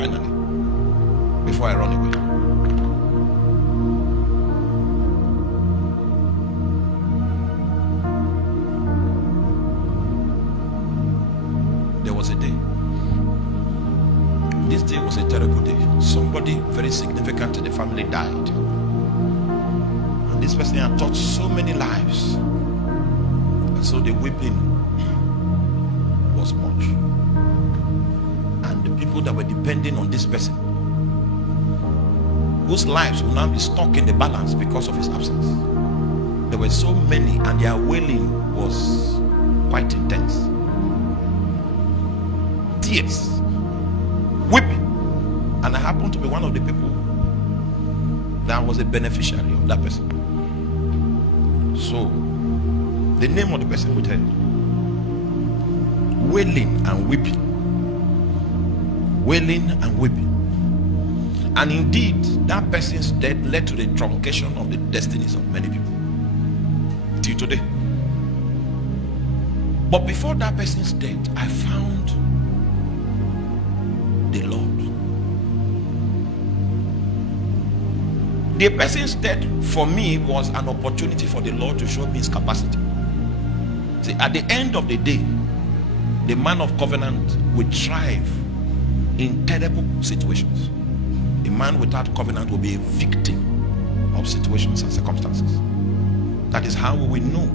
finally, before I run away. There was a day. This day was a terrible day. Somebody very significant in the family died. And this person had touched so many lives. And so the weeping was much. And the people that were depending on this person, whose lives will now be stuck in the balance because of his absence. There were so many, and their wailing was quite intense. Tears, weeping. And I happened to be one of the people that was a beneficiary of that person. So the name of the person we tell, wailing and weeping, wailing and weeping. And indeed, that person's death led to the truncation of the destinies of many people till today. But before that person's death, I found the Lord. The person's death for me was an opportunity for the Lord to show me his capacity. See, at the end of the day, the man of covenant will thrive in terrible situations. A man without covenant will be a victim of situations and circumstances. That is how we will know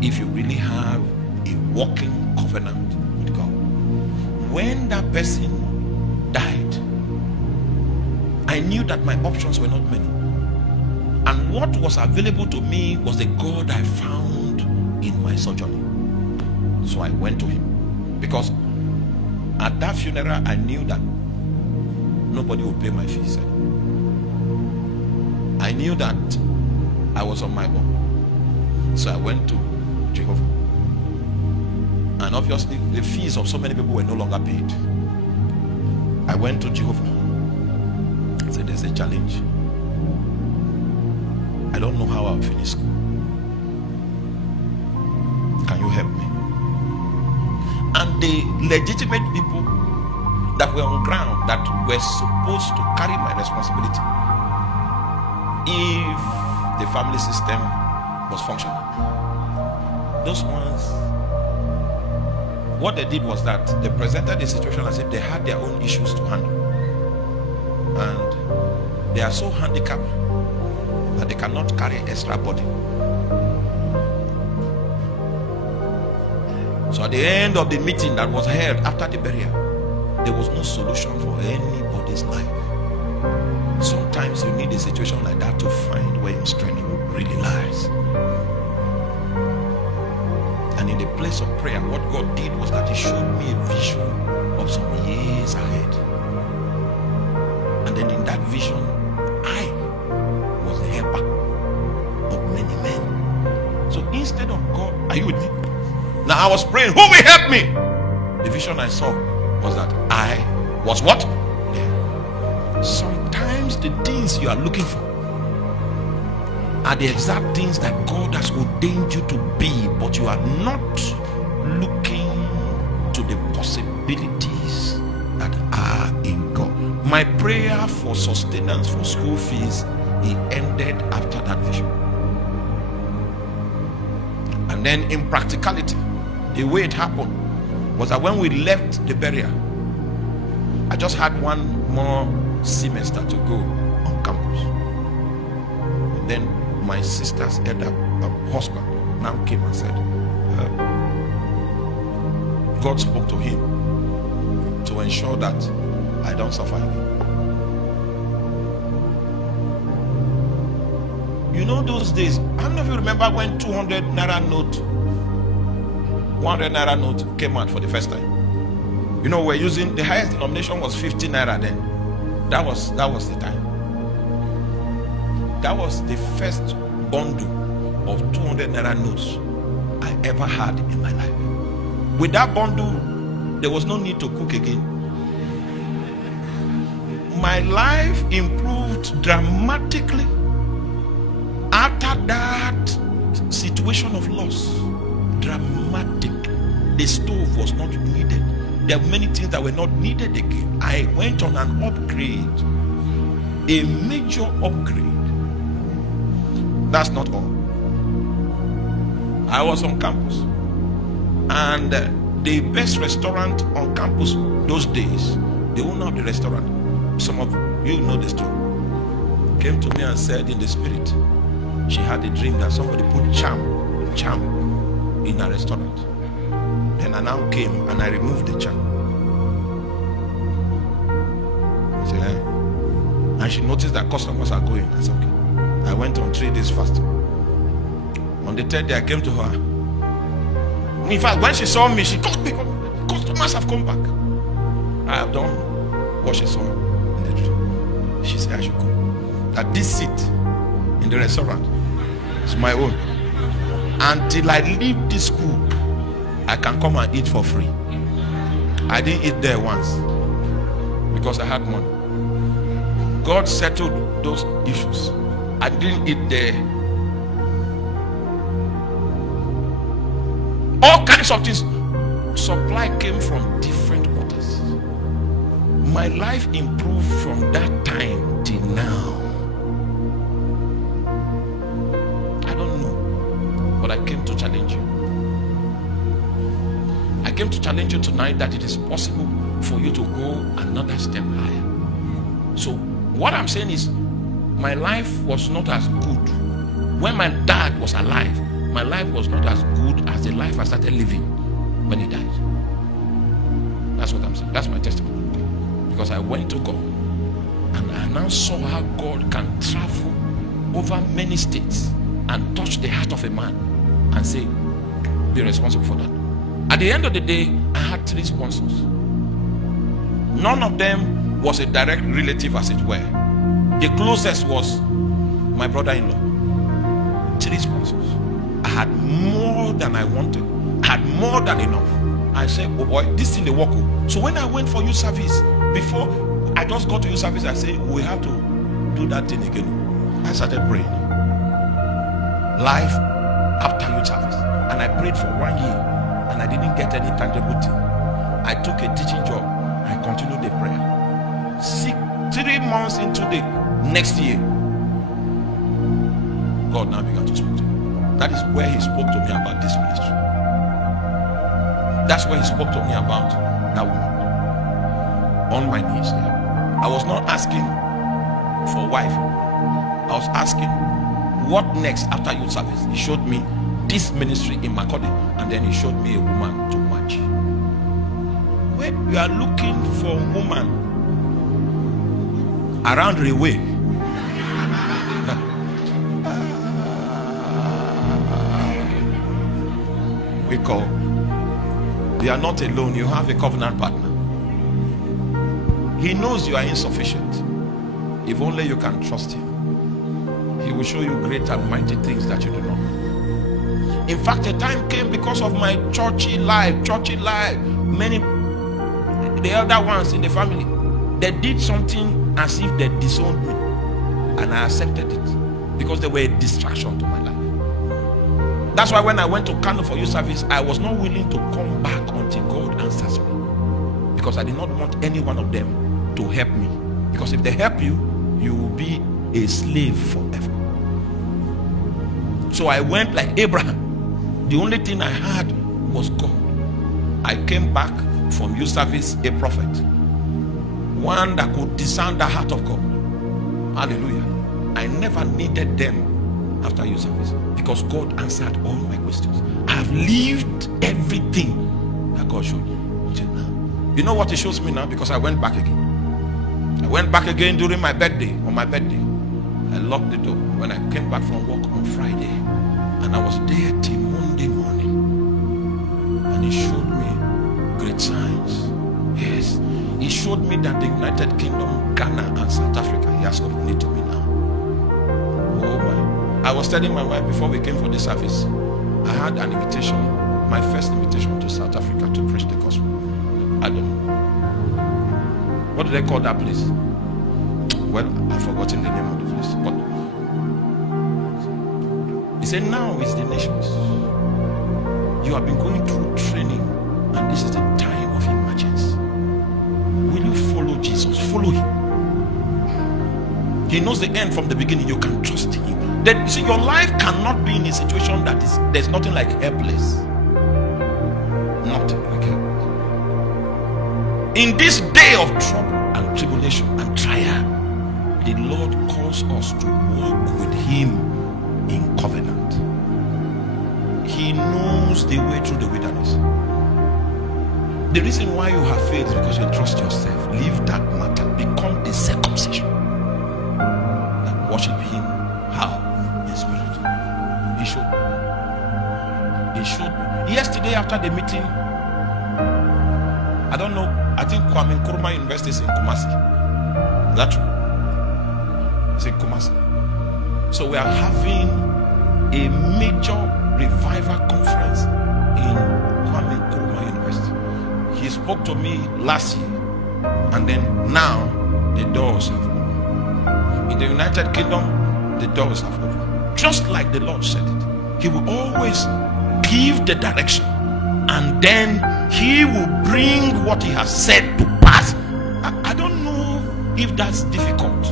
if you really have a walking covenant with God. When that person died, I knew that my options were not many. And what was available to me was the God I found in my sojourning. So I went to him. Because at that funeral, I knew that nobody would pay my fees. I knew that I was on my own. So I went to Jehovah. And obviously, the fees of so many people were no longer paid. I went to Jehovah. I said, there's a challenge. I don't know how I'll finish school. Can you help me? And the legitimate people that were on ground, that were supposed to carry my responsibility if the family system was functioning, those ones, what they did was that they presented the situation as if they had their own issues to handle, and they are so handicapped that they cannot carry extra body. So at the end of the meeting that was held after the burial, there was no solution for anybody's life. Sometimes you need a situation like that to find where your strength really lies. And in the place of prayer, what God did was that he showed me a vision of some years ahead. And then in that vision, I was the helper of many men. So instead of God, are you with me? Now I was praying, who will help me? The vision I saw was that I was what? Yeah. Sometimes the things you are looking for are the exact things that God has ordained you to be, but you are not looking to the possibilities that are in God. My prayer for sustenance for school fees, it ended after that vision. And then in practicality, the way it happened was that when we left the burial, I just had one more semester to go on campus. And then my sister's elder husband now came and said, God spoke to him to ensure that I don't suffer again. You know those days, how many of you remember when 200 naira note, 100 naira note came out for the first time? You know, we're using, the highest denomination was 50 naira then. That was the time. That was the first bundle of 200 naira notes I ever had in my life. With that bundle, there was no need to cook again. My life improved dramatically after that situation of loss. Dramatic. The stove was not needed. there were many things that were not needed again. I went on an upgrade, a major upgrade. That's not all. I was on campus, and the best restaurant on campus those days, the owner of the restaurant, some of you know the story, came to me and said in the spirit, she had a dream that somebody put charm in a restaurant. Then I now came and I removed the charm. I said, eh? And she noticed that customers are going. I said, okay. I went on 3 days fasting. On the 3rd day, I came to her. In fact, when she saw me, she called me. Customers have come back. I have done what she saw in the dream. She said I should come. That this seat in the restaurant is my own. Until I leave this school, I can come and eat for free. I didn't eat there once because I had money. God settled those issues. I didn't eat there. All kinds of things. Supply came from different waters. My life improved from that time till now. I don't know, but I came to challenge you. I came to challenge you tonight that it is possible for you to go another step higher. So what I'm saying is, my life was not as good when my dad was alive. My life was not as good as the life I started living when he died. That's what I'm saying. That's my testimony. Because I went to God and I now saw how God can travel over many states and touch the heart of a man and say, be responsible for that. At the end of the day, I had 3 sponsors. None of them was a direct relative, as it were. The closest was my brother-in-law. 3 sponsors. I had more than I wanted. I had more than enough. I said, oh boy, this thing they work. So when I went for youth service, before I just got to youth service, I said, we have to do that thing again. I started praying. Life after youth service. And I prayed for 1 year. And I didn't get any tangible thing. I took a teaching job. I continued the prayer. 3 months into the next year, God now began to speak to me. That is where he spoke to me about this ministry. That's where he spoke to me about that woman. On my knees there. I was not asking for a wife. I was asking, what next after youth service? He showed me this ministry in Makode, and then he showed me a woman to match. When you are looking for a woman around the way, we call, you are not alone, you have a covenant partner. He knows you are insufficient. If only you can trust him, he will show you great and mighty things that you do not know. In fact, a time came because of my churchy life, many, the elder ones in the family, they did something as if they disowned me, and I accepted it because they were a distraction to my life. That's why when I went to Kano for youth service, I was not willing to come back until God answers me, because I did not want any one of them to help me, because if they help you, you will be a slave forever. So I went like Abraham. The only thing I had was God. I came back from youth service a prophet, one that could discern the heart of God. Hallelujah. I never needed them after youth service because God answered all my questions. I have lived everything that God showed me. You know what He shows me now? Because I went back again. I went back again during my birthday. On my birthday, I locked the door when I came back from work on Friday, and I was there till Monday morning, and He showed me great signs. Yes, He showed me that the United Kingdom, Ghana, and South Africa, He has opened it to me now. Oh my! I was telling my wife before we came for the service, I had an invitation, my first invitation to South Africa to preach the gospel. I don't know. What do they call that place? Well, I've forgotten the name of the place. But He said, now is the nations. You have been going through training, and this is the time of emergency. Jesus. Follow him. He knows the end from the beginning. You can trust him. Then see, your life cannot be in a situation that is, there's nothing like helpless. Nothing like helpless. In this day of trouble and tribulation and trial, the Lord calls us to walk with him in covenant. He knows the way through the wilderness. The reason why you have faith is because you trust yourself. Leave that matter. Become a circumcision. And worship him how? In spirit. He should. He should. Yesterday after the meeting, I don't know, I think Kwame Nkrumah University is in Kumasi. Is that true? It's in Kumasi. So we are having a major revival conference in Kwame Nkrumah University. He spoke to me last year, and then now the doors have opened. In the United Kingdom, the doors have opened. Just like the Lord said it. He will always give the direction, and then he will bring what he has said to pass. I don't know if that's difficult.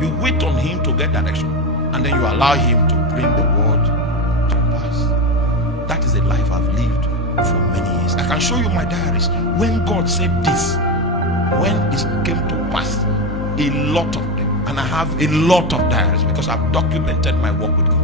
You wait on him to get direction, and then you allow him to bring the word to pass. That is the life I've lived for many years. I can show you my diaries. When God said this, when it came to pass, a lot of them, and I have a lot of diaries because I've documented my work with God.